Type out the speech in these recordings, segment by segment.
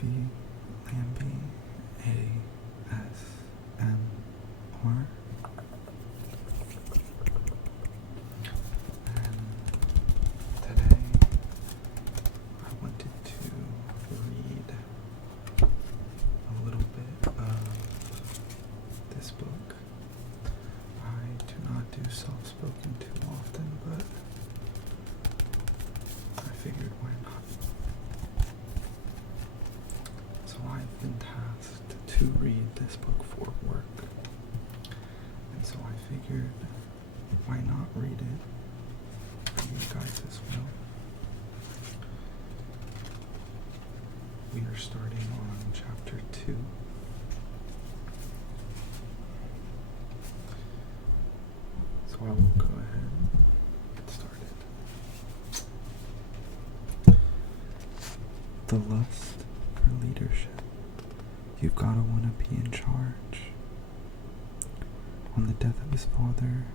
Lambie, ASMR. And today I wanted to read a little bit of this book. I do not do soft-spoken too often, but I figured why not. So I've been tasked to read this book for work, and so I figured why not read it for you guys as well. We are starting on chapter 2. So I will go ahead and get started. The lust for leadership. You've gotta wanna be in charge. On the death of his father,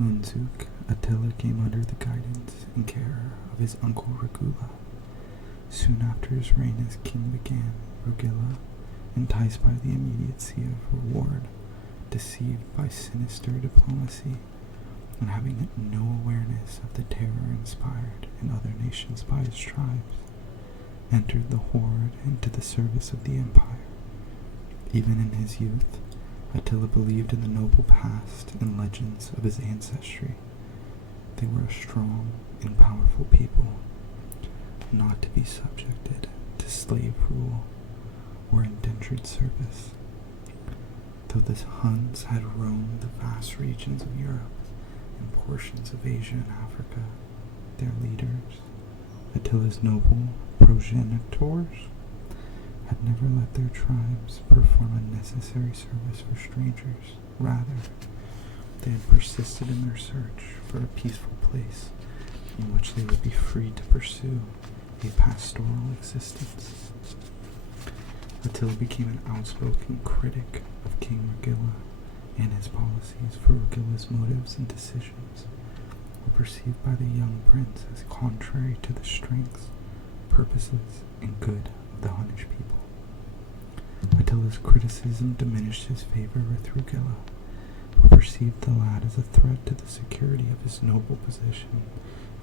Munzuk, Attila came under the guidance and care of his uncle Regula. Soon after his reign as king began, Regula, enticed by the immediacy of reward, deceived by sinister diplomacy, and having no awareness of the terror inspired in other nations by his tribes, entered the horde into the service of the empire. Even in his youth, Attila believed in the noble past and legends of his ancestry. They were a strong and powerful people, not to be subjected to slave rule or indentured service. Though the Huns had roamed the vast regions of Europe and portions of Asia and Africa, their leaders, Attila's noble progenitors, had never let their tribes perform a necessary service for strangers. Rather, they had persisted in their search for a peaceful place in which they would be free to pursue a pastoral existence. Attila became an outspoken critic of King Regilla, and his policies, for Regilla's motives and decisions were perceived by the young prince as contrary to the strengths, purposes, and good of the Hunnish people. Attila's criticism diminished his favor with Regilla, who perceived the lad as a threat to the security of his noble position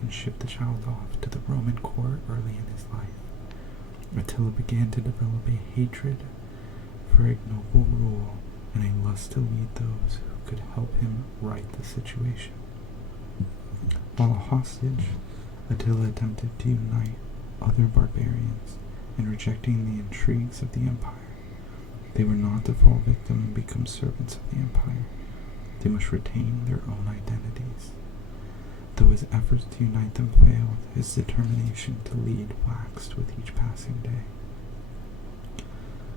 and shipped the child off to the Roman court early in his life. Attila began to develop a hatred for ignoble rule and a lust to lead those who could help him right the situation. While a hostage, Attila attempted to unite other barbarians in rejecting the intrigues of the empire. They were not to fall victim and become servants of the empire. They must retain their own identities. Though his efforts to unite them failed, his determination to lead waxed with each passing day.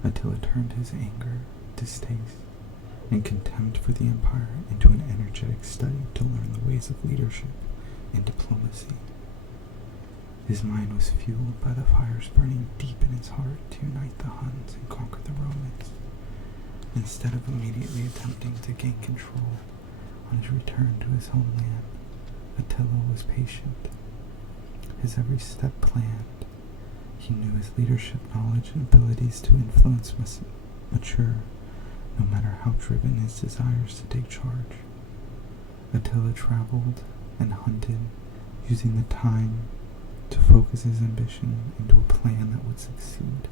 Attila turned his anger, distaste, and contempt for the empire into an energetic study to learn the ways of leadership and diplomacy. His mind was fueled by the fires burning deep in his heart to unite the Huns and conquer the Romans. Instead of immediately attempting to gain control on his return to his homeland, Attila was patient, his every step planned. He knew his leadership knowledge and abilities to influence must mature, no matter how driven his desires to take charge. Attila traveled and hunted, using the time to focus his ambition into a plan that would succeed.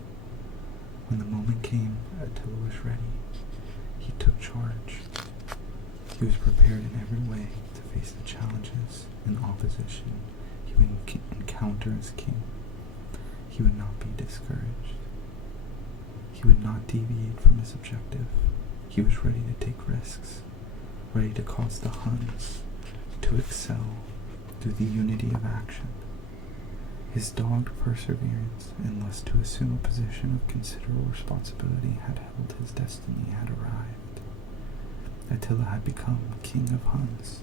When the moment came, Attila was ready. He took charge. He was prepared in every way to face the challenges and opposition he would encounter as king. He would not be discouraged. He would not deviate from his objective. He was ready to take risks, ready to cause the Huns to excel through the unity of action. His dogged perseverance and lust to assume a position of considerable responsibility had held his destiny had arrived. Attila had become king of Huns.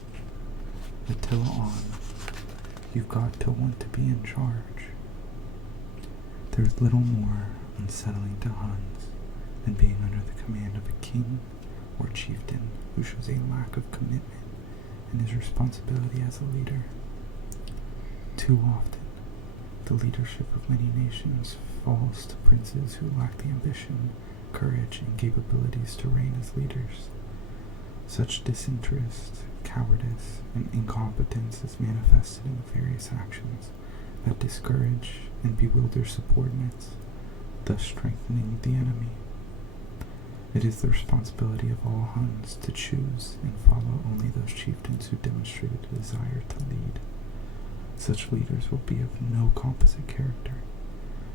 Attila on, you've got to want to be in charge. There's little more unsettling to Huns than being under the command of a king or chieftain who shows a lack of commitment in his responsibility as a leader. Too often, the leadership of many nations falls to princes who lack the ambition, courage, and capabilities to reign as leaders. Such disinterest, cowardice, and incompetence is manifested in various actions that discourage and bewilder subordinates, thus strengthening the enemy. It is the responsibility of all Huns to choose and follow only those chieftains who demonstrate a desire to lead. Such leaders will be of no composite character.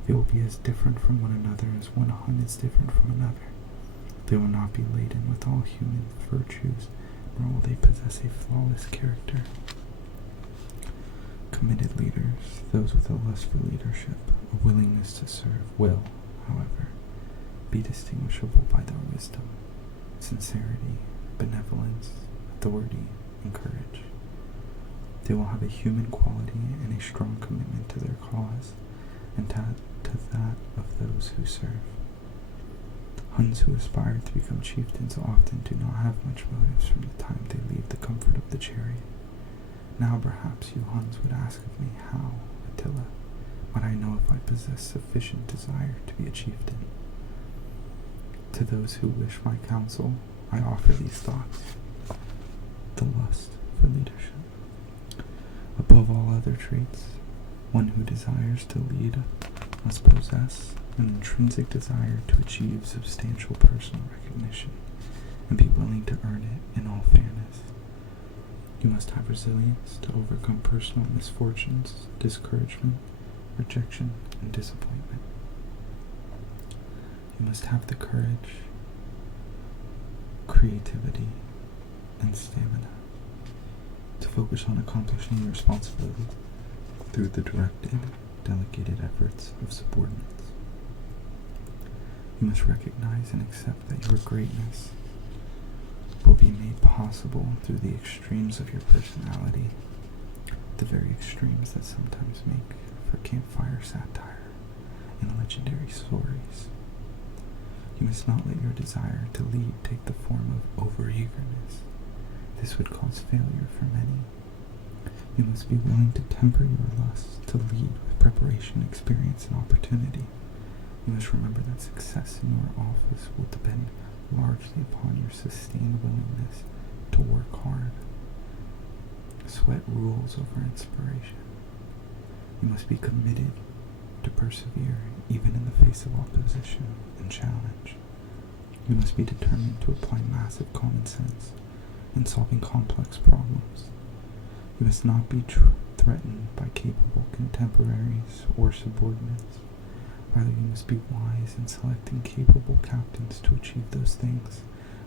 They will be as different from one another as one Hun is different from another. They will not be laden with all human virtues, nor will they possess a flawless character. Committed leaders, those with a lust for leadership, a willingness to serve, will, however, be distinguishable by their wisdom, sincerity, benevolence, authority, and courage. They will have a human quality and a strong commitment to their cause and to that of those who serve. Huns who aspire to become chieftains often do not have much motives from the time they leave the comfort of the chariot. Now perhaps you Huns would ask of me how, Attila, might I know if I possess sufficient desire to be a chieftain? To those who wish my counsel, I offer these thoughts. The lust for leadership. Above all other traits, one who desires to lead must possess an intrinsic desire to achieve substantial personal recognition and be willing to earn it in all fairness. You must have resilience to overcome personal misfortunes, discouragement, rejection, and disappointment. You must have the courage, creativity, and stamina to focus on accomplishing your responsibility through the directed, delegated efforts of subordinates. You must recognize and accept that your greatness will be made possible through the extremes of your personality, the very extremes that sometimes make for campfire satire and legendary stories. You must not let your desire to lead take the form of over-eagerness. This would cause failure for many. You must be willing to temper your lust to lead with preparation, experience, and opportunity. You must remember that success in your office will depend largely upon your sustained willingness to work hard. Sweat rules over inspiration. You must be committed to persevere even in the face of opposition and challenge. You must be determined to apply massive common sense in solving complex problems. You must not be threatened by capable contemporaries or subordinates. Rather, you must be wise in selecting capable captains to achieve those things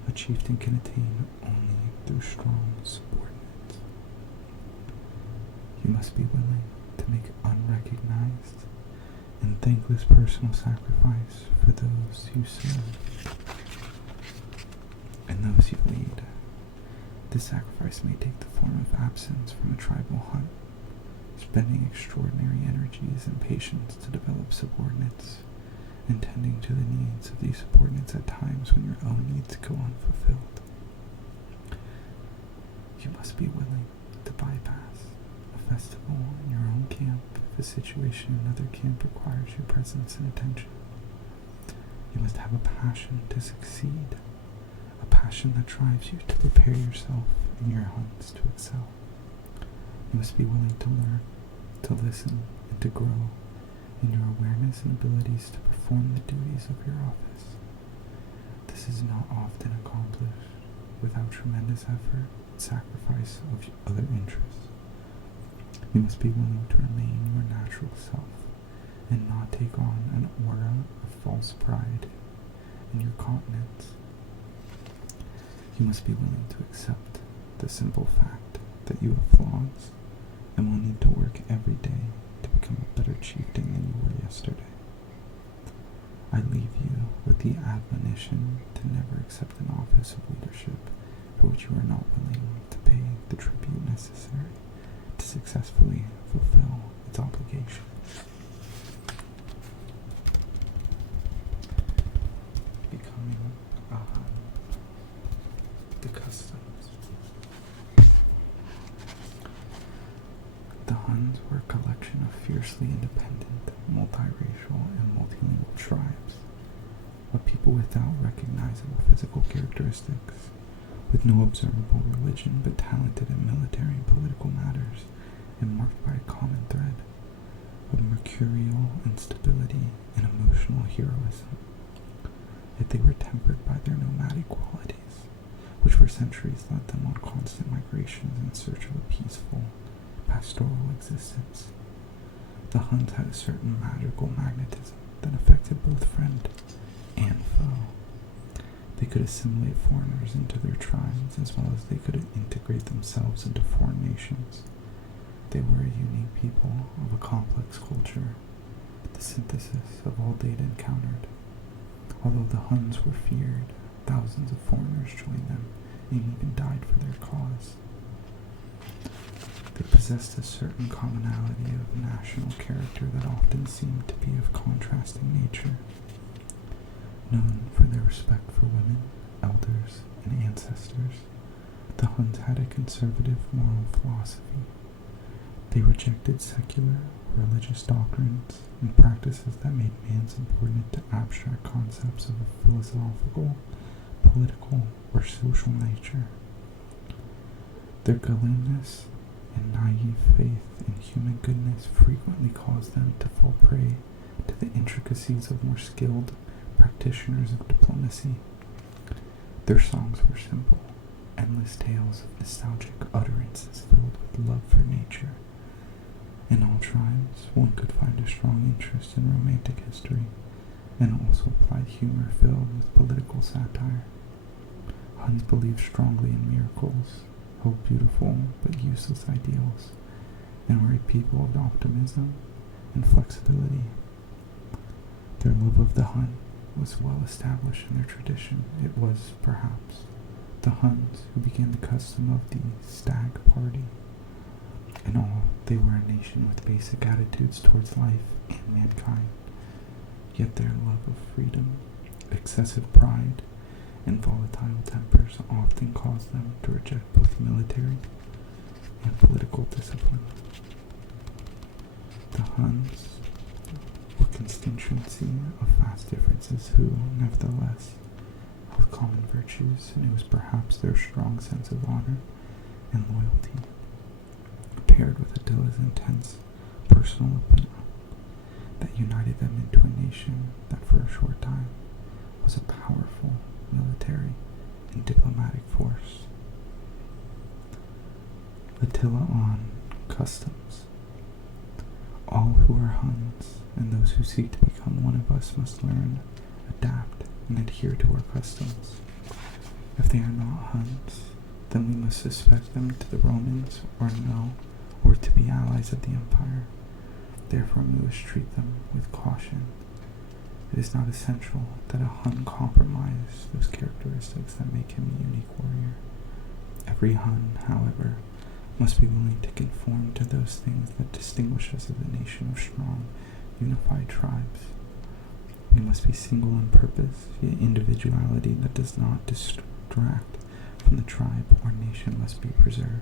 a chieftain can attain only through strong subordinates. You must be willing to make unrecognized and thankless personal sacrifice for those you serve and those you lead. This sacrifice may take the form of absence from a tribal hunt, spending extraordinary energies and patience to develop subordinates, and tending to the needs of these subordinates at times when your own needs go unfulfilled. You must be willing to bypass a festival in your own camp if a situation in another camp requires your presence and attention. You must have a passion to succeed, a passion that drives you to prepare yourself and your hunts to excel. You must be willing to learn, to listen, and to grow in your awareness and abilities to perform the duties of your office. This is not often accomplished without tremendous effort and sacrifice of other interests. You must be willing to remain your natural self and not take on an aura of false pride in your countenance. You must be willing to accept the simple fact that you have flaws and will need to work every day to become a better chieftain than you were yesterday. I leave you with the admonition to never accept an office of leadership for which you are not willing to pay the tribute necessary to successfully fulfill its obligation. Becoming a Hun. The customs. the Huns were a collection of fiercely independent, multiracial, and multilingual tribes, of people without recognizable physical characteristics, with no observable religion but talented in military and political matters, and marked by a common thread of mercurial instability and emotional heroism. Yet they were tempered by their nomadic qualities, which for centuries led them on constant migrations in search of a peaceful, pastoral existence. The Huns had a certain magical magnetism that affected both friend and foe. They could assimilate foreigners into their tribes as well as they could integrate themselves into foreign nations. They were a unique people of a complex culture, the synthesis of all they'd encountered. Although the Huns were feared, thousands of foreigners joined them and even died for their cause. They possessed a certain commonality of national character that often seemed to be of contrasting nature. Known for their respect for women, elders, and ancestors, the Huns had a conservative moral philosophy. They rejected secular, religious doctrines and practices that made man subordinate to abstract concepts of a philosophical, political, or social nature. Their gullibility and naive faith in human goodness frequently caused them to fall prey to the intricacies of more skilled practitioners of diplomacy. Their songs were simple, endless tales of nostalgic utterances filled with love for nature. In all tribes, one could find a strong interest in romantic history, and also applied humor filled with political satire. Huns believed strongly in miracles, held beautiful but useless ideals, and were a people of optimism and flexibility. Their love of the Hun was well established in their tradition. It was, perhaps, the Huns who began the custom of the stag party. In all, they were a nation with basic attitudes towards life and mankind, yet their love of freedom, excessive pride, and volatile tempers often caused them to reject both military and political discipline. The Huns were a constituency of vast differences who, nevertheless, held common virtues, and it was perhaps their strong sense of honor and loyalty, paired with Attila's intense personal opinion, that united them into a nation that for a short time was a powerful military and diplomatic force. Attila on customs. All who are Huns and those who seek to become one of us must learn, adapt, and adhere to our customs. If they are not Huns, then we must suspect them to the Romans or to be allies of the empire. Therefore we must treat them with caution. It is not essential that a Hun compromise those characteristics that make him a unique warrior. Every Hun, however, must be willing to conform to those things that distinguish us as a nation of strong, unified tribes. We must be single on purpose, yet individuality that does not distract from the tribe or nation must be preserved.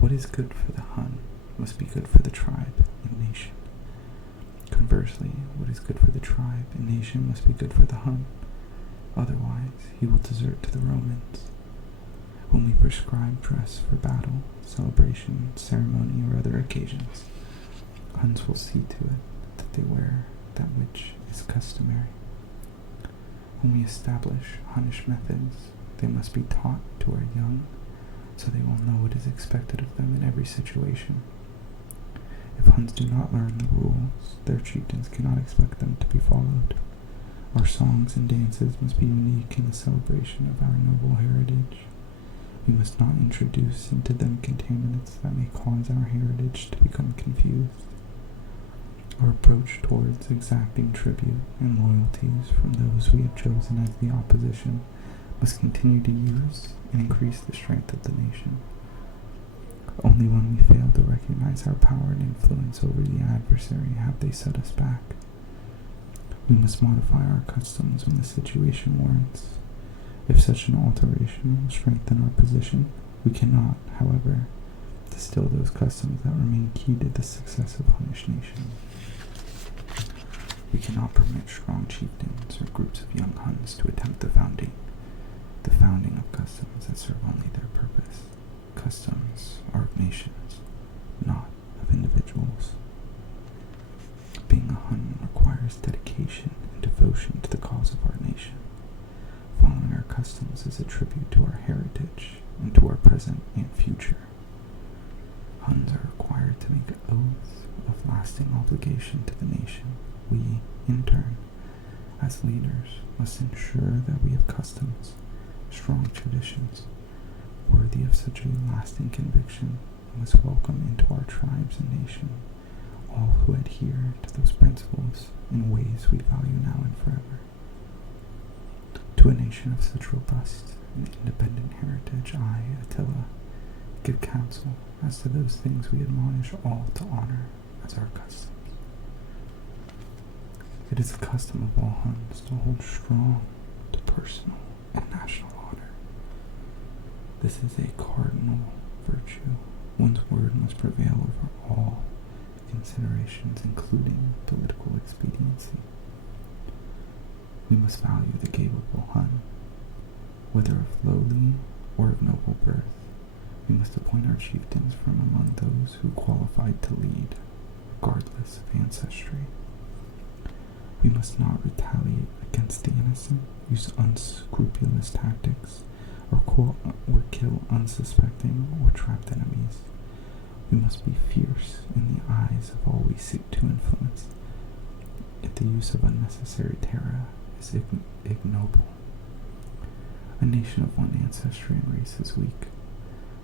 What is good for the Hun must be good for the tribe and nation. Conversely, what is good for the tribe and nation must be good for the Hun. Otherwise, he will desert to the Romans. When we prescribe dress for battle, celebration, ceremony, or other occasions, Huns will see to it that they wear that which is customary. When we establish Hunnish methods, they must be taught to our young, so they will know what is expected of them in every situation. If Huns do not learn the rules, their chieftains cannot expect them to be followed. Our songs and dances must be unique in the celebration of our noble heritage. We must not introduce into them contaminants that may cause our heritage to become confused. Our approach towards exacting tribute and loyalties from those we have chosen as the opposition must continue to use and increase the strength of the nation. Only when we fail to recognize our power and influence over the adversary have they set us back. We must modify our customs when the situation warrants. If such an alteration will strengthen our position, we cannot, however, distill those customs that remain key to the success of Hunnish Nation. We cannot permit strong chieftains or groups of young Huns to attempt the founding of customs that serve only their purpose. Customs are of nations, not of individuals. Being a Hun requires dedication and devotion to the cause of our nation. Following our customs is a tribute to our heritage and to our present and future. Huns are required to make oaths of lasting obligation to the nation. We, in turn, as leaders, must ensure that we have customs, strong traditions, worthy of such a lasting conviction, and must welcome into our tribes and nation all who adhere to those principles in ways we value now and forever. To a nation of such robust and independent heritage, I, Attila, give counsel as to those things we admonish all to honor as our customs. It is the custom of all Huns to hold strong to personal and national honor. This is a cardinal virtue. One's word must prevail over all considerations, including political expediency. We must value the capable Hun, whether of lowly or of noble birth. We must appoint our chieftains from among those who qualified to lead, regardless of ancestry. We must not retaliate against the innocent, use unscrupulous tactics, or kill unsuspecting or trapped enemies. We must be fierce in the eyes of all we seek to influence. If the use of unnecessary terror is ignoble, a nation of one ancestry and race is weak.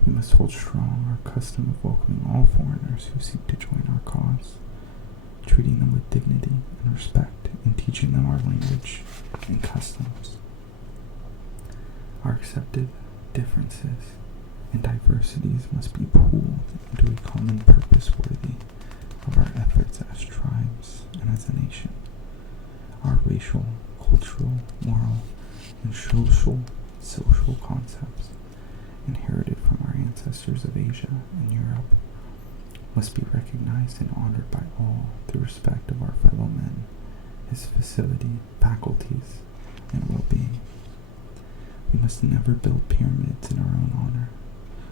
We must hold strong our custom of welcoming all foreigners who seek to join our cause, treating them with dignity and respect, and teaching them our language and customs. Our accepted differences and diversities must be pooled into a common purpose worthy of our efforts as tribes and as a nation. Our racial, cultural, moral, and social concepts, inherited from our ancestors of Asia and Europe, must be recognized and honored by all through respect of our fellow men, his faculties, and well-being. We must never build pyramids in our own honor.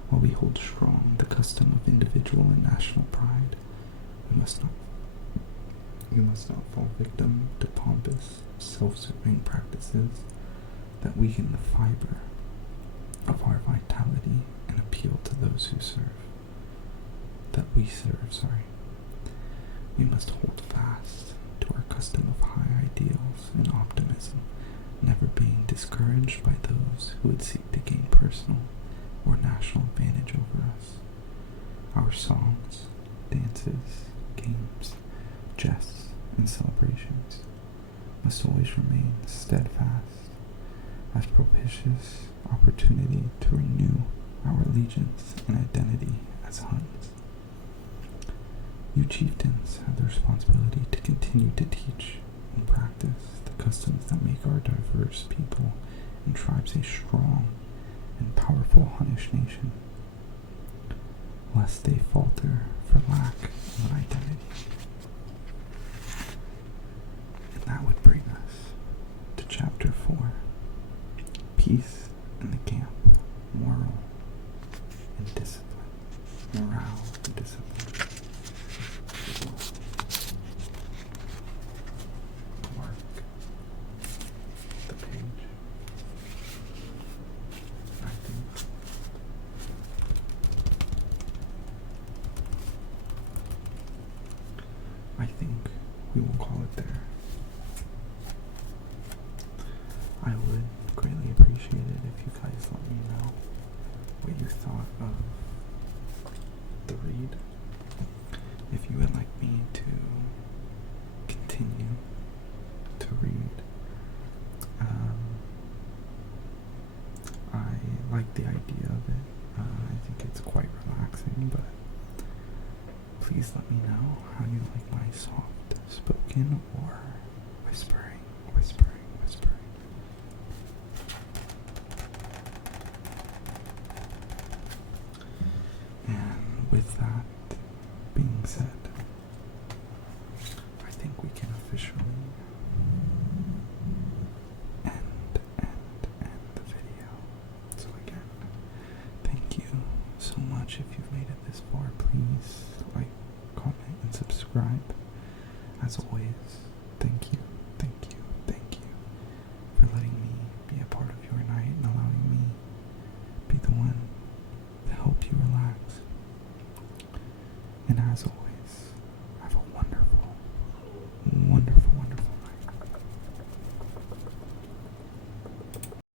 While we hold strong the custom of individual and national pride, we must not fall victim to pompous, self-serving practices that weaken the fiber of our vitality and appeal to those who serve. We must hold fast to our custom of high ideals and optimism, never being discouraged by those who would seek to gain personal or national advantage over us. Our songs, dances, games, jests, and celebrations must always remain steadfast as propitious opportunity to renew our allegiance and identity as Huns. You chieftains have the responsibility to continue to teach and practice the customs that make our diverse people and tribes a strong and powerful Hunnish nation, lest they falter for lack of an identity. And that would bring us to Chapter 4, Peace in the Camp, Moral and Discipline. Morale and discipline. Mark the page. I think we will call it there. I would greatly appreciate it if you guys let me know what you thought of the read. If you would like me to continue to read, I like the idea of it. I think it's quite relaxing, but please let me know how you like my soft spoken or whispering. And with that being said, I think we can officially end the video. So again, thank you so much. If you've made it this far, please like, comment, and subscribe. As always, thank you.